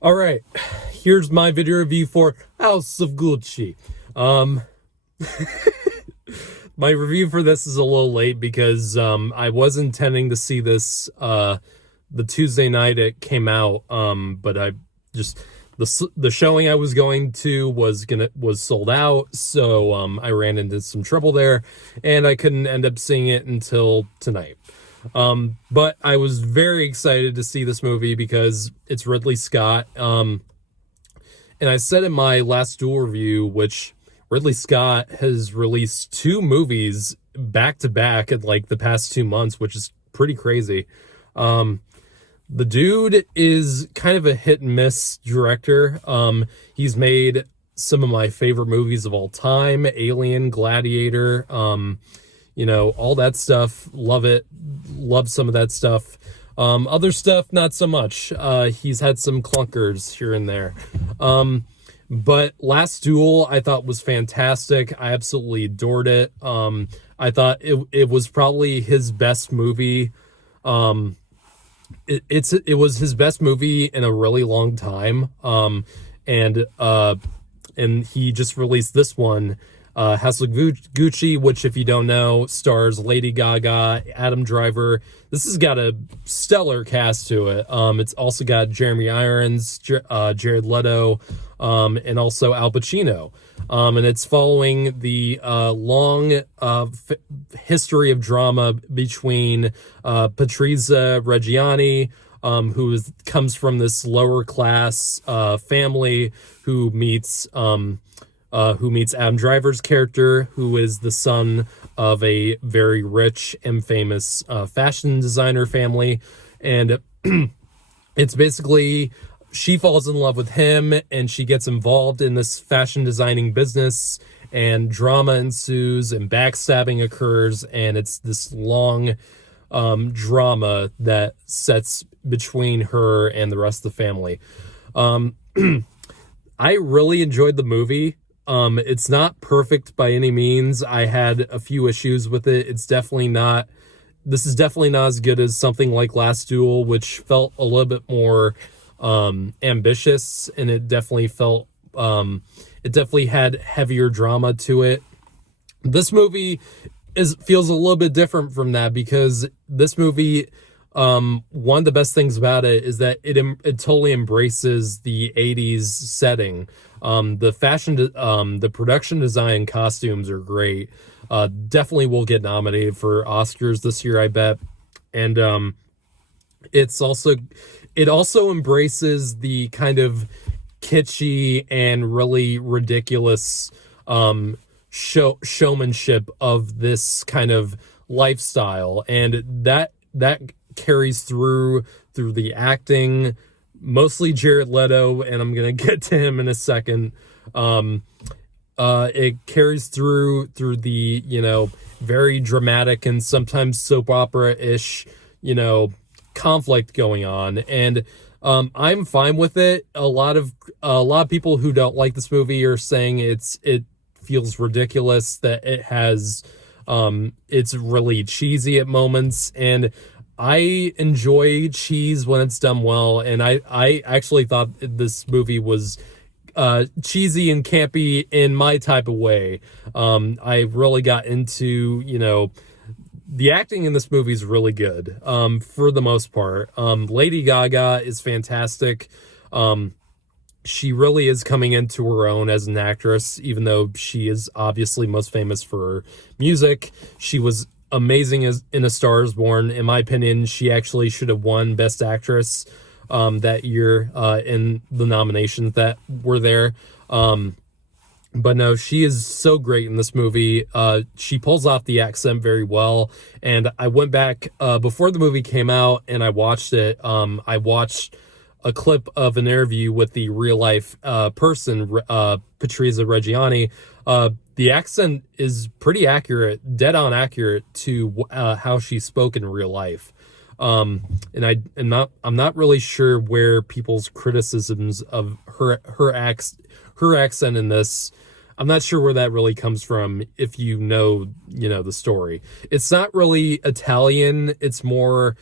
All right, here's my video review for House of Gucci. Um, my review for this is a little late because I was intending to see this the Tuesday night it came out, but I just the showing I was going to was sold out, so I ran into some trouble there, and I couldn't end up seeing it until tonight. But I was very excited to see this movie because it's Ridley Scott. And I said in my last duel review, which Ridley Scott has released two movies back to back in like the past 2 months, which is pretty crazy. The dude is kind of a hit and miss director. He's made some of my favorite movies of all time: Alien, Gladiator, all that stuff. Love it. Love some of that stuff. Other stuff, not so much. He's had some clunkers here and there. But Last Duel, I thought was fantastic. I absolutely adored it. I thought it was probably his best movie. It was his best movie in a really long time. And he just released this one, House of Gucci, which, if you don't know, stars Lady Gaga, Adam Driver. This has got a stellar cast to it. It's also got Jeremy Irons, Jared Leto, and also Al Pacino. And it's following the long history of drama between Patrizia Reggiani, comes from this lower class family, who meets Adam Driver's character, who is the son of a very rich and famous fashion designer family. And it's basically, she falls in love with him and she gets involved in this fashion designing business, and drama ensues and backstabbing occurs, and it's this long drama that sets between her and the rest of the family. I really enjoyed the movie. It's not perfect by any means. I had a few issues with it. This is definitely not as good as something like Last Duel, which felt a little bit more ambitious, and it definitely had heavier drama to it. This movie feels a little bit different from that, because this movie, one of the best things about it is that it totally embraces the 80s setting. The production design costumes are great. Definitely will get nominated for Oscars this year, I bet. And it also embraces the kind of kitschy and really ridiculous showmanship of this kind of lifestyle, and that carries through the acting, mostly Jared Leto, and I'm gonna get to him in a second. It carries through the very dramatic and sometimes soap opera-ish conflict going on, and I'm fine with it. A lot of people who don't like this movie are saying it feels ridiculous, that it has it's really cheesy at moments, and I enjoy cheese when it's done well, and I actually thought this movie was cheesy and campy in my type of way. I really got into, the acting in this movie is really good, for the most part. Lady Gaga is fantastic. She really is coming into her own as an actress, even though she is obviously most famous for music. She was amazing in A Star Is Born. In my opinion, she actually should have won Best Actress that year in the nominations that were there. But no, she is so great in this movie. She pulls off the accent very well. And I went back before the movie came out and I watched it. I watched a clip of an interview with the real life person, Patrizia Reggiani. The accent is pretty accurate, dead on accurate to how she spoke in real life. And I'm not really sure where people's criticisms of her accent in this, I'm not sure where that really comes from. If the story, it's not really Italian. It's more,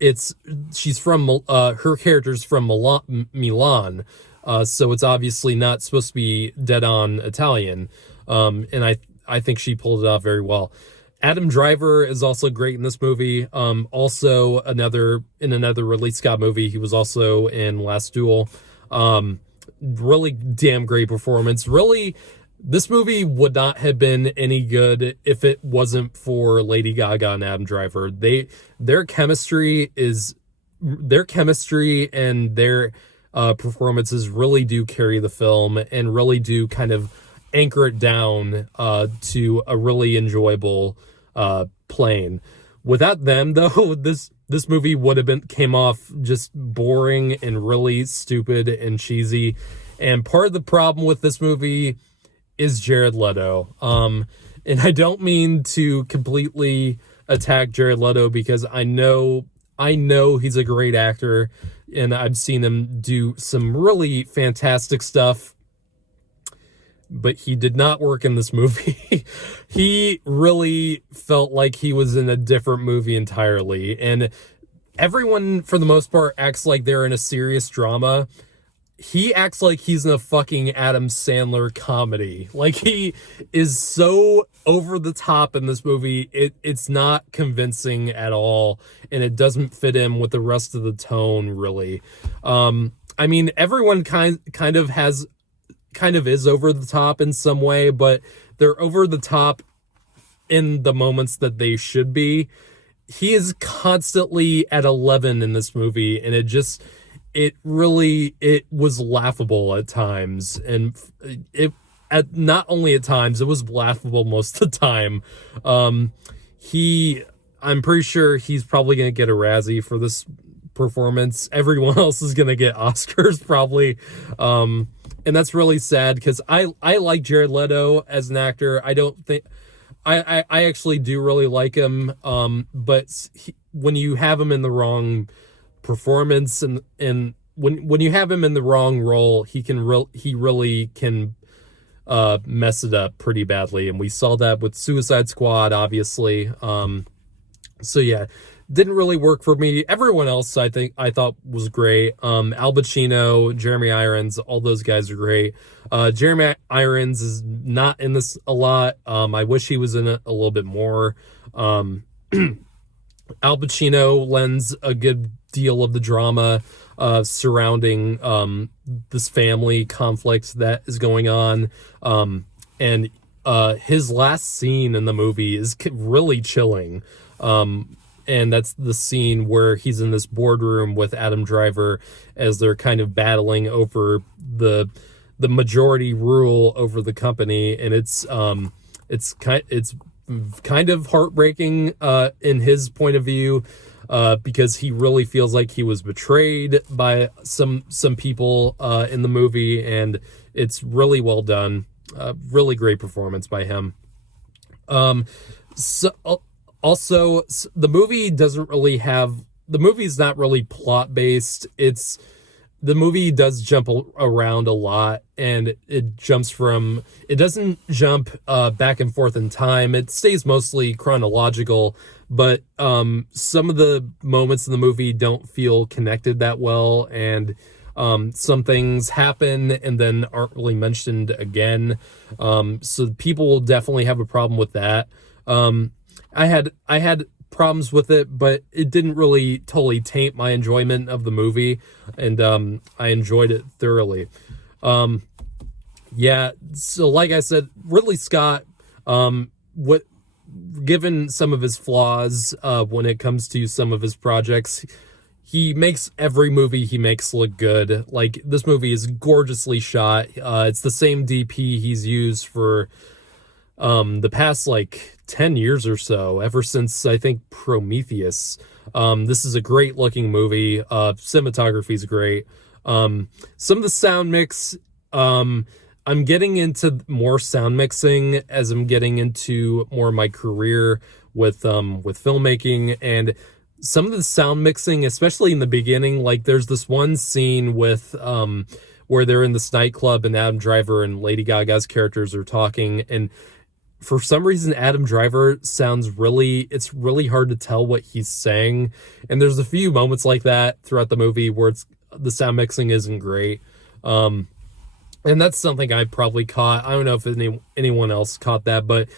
it's she's from her character's from Milan, so it's obviously not supposed to be dead on Italian. And I think she pulled it off very well. Adam Driver is also great in this movie. Also another Ridley Scott movie. He was also in Last Duel. Really damn great performance. Really, this movie would not have been any good if it wasn't for Lady Gaga and Adam Driver. Their chemistry and their performances really do carry the film and really do kind of anchor it down to a really enjoyable plane. Without them, though, this movie would have came off just boring and really stupid and cheesy. And part of the problem with this movie is Jared Leto. And I don't mean to completely attack Jared Leto, because I know he's a great actor and I've seen him do some really fantastic stuff, but he did not work in this movie. He really felt like he was in a different movie entirely. And everyone, for the most part, acts like they're in a serious drama. He acts like he's in a fucking Adam Sandler comedy. Like, he is so over the top in this movie. It's not convincing at all, and it doesn't fit in with the rest of the tone, really. I mean, everyone kind of is over the top in some way, but they're over the top in the moments that they should be. He is constantly at 11 in this movie, and it was laughable at times, and not only at times, it was laughable most of the time. I'm pretty sure he's probably gonna get a Razzie for this performance. Everyone else is gonna get Oscars probably. And that's really sad, because I like Jared Leto as an actor. I don't think I actually do really like him. But when you have him in the wrong performance and when you have him in the wrong role, he really can mess it up pretty badly. And we saw that with Suicide Squad, obviously. So yeah, didn't really work for me. Everyone else I thought was great. Al Pacino, Jeremy Irons, all those guys are great. Jeremy Irons is not in this a lot. I wish he was in it a little bit more. Al Pacino lends a good deal of the drama surrounding this family conflict that is going on. And his last scene in the movie is really chilling. And that's the scene where he's in this boardroom with Adam Driver as they're kind of battling over the majority rule over the company. And it's kind of heartbreaking in his point of view, because he really feels like he was betrayed by some people in the movie, and it's really well done. Really great performance by him. Also, the movie the movie's not really plot based. The movie does jump around a lot, and it doesn't jump back and forth in time. It stays mostly chronological, but some of the moments in the movie don't feel connected that well, and some things happen and then aren't really mentioned again. So people will definitely have a problem with that. I had problems with it, but it didn't really totally taint my enjoyment of the movie, and I enjoyed it thoroughly. Yeah, so like I said, Ridley Scott, given some of his flaws when it comes to some of his projects, he makes every movie he makes look good. Like, this movie is gorgeously shot. It's the same DP he's used for the past 10 years or so, ever since I think Prometheus. This is a great looking movie. Cinematography is great. Some of the sound mix, I'm getting into more sound mixing as I'm getting into more of my career with filmmaking, and some of the sound mixing, especially in the beginning, there's this one scene with where they're in this nightclub and Adam Driver and Lady Gaga's characters are talking, and for some reason Adam Driver sounds it's really hard to tell what he's saying, and there's a few moments like that throughout the movie where the sound mixing isn't great. And that's something I probably caught. I don't know if anyone else caught that, but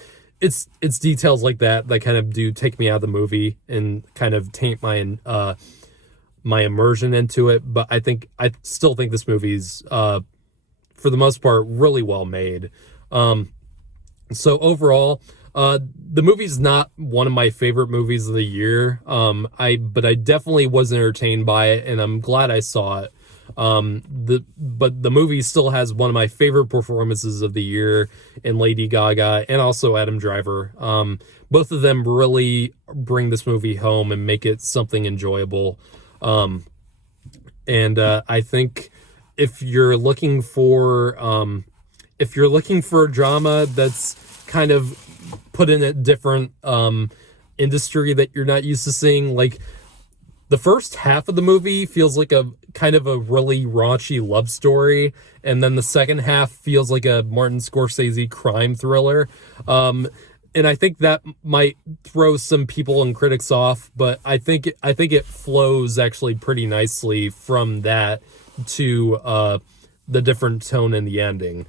it's details like that kind of do take me out of the movie and kind of taint my immersion into it. But I still think this movie's for the most part really well made. So overall, the movie's not one of my favorite movies of the year. But I definitely was entertained by it, and I'm glad I saw it. But the movie still has one of my favorite performances of the year in Lady Gaga and also Adam Driver. Both of them really bring this movie home and make it something enjoyable. I think if you're looking for a drama that's kind of put in a different industry that you're not used to seeing, like the first half of the movie feels like a kind of a really raunchy love story, and then the second half feels like a Martin Scorsese crime thriller. And I think that might throw some people and critics off, but I think it flows actually pretty nicely from that to the different tone in the ending.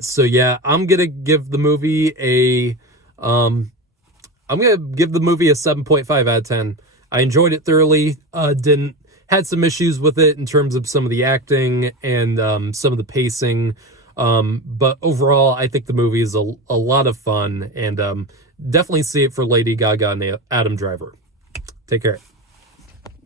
So yeah, I'm gonna give the movie a 7.5 out of 10. I enjoyed it thoroughly. Had some issues with it in terms of some of the acting and some of the pacing. But overall, I think the movie is a lot of fun, and definitely see it for Lady Gaga and Adam Driver. Take care.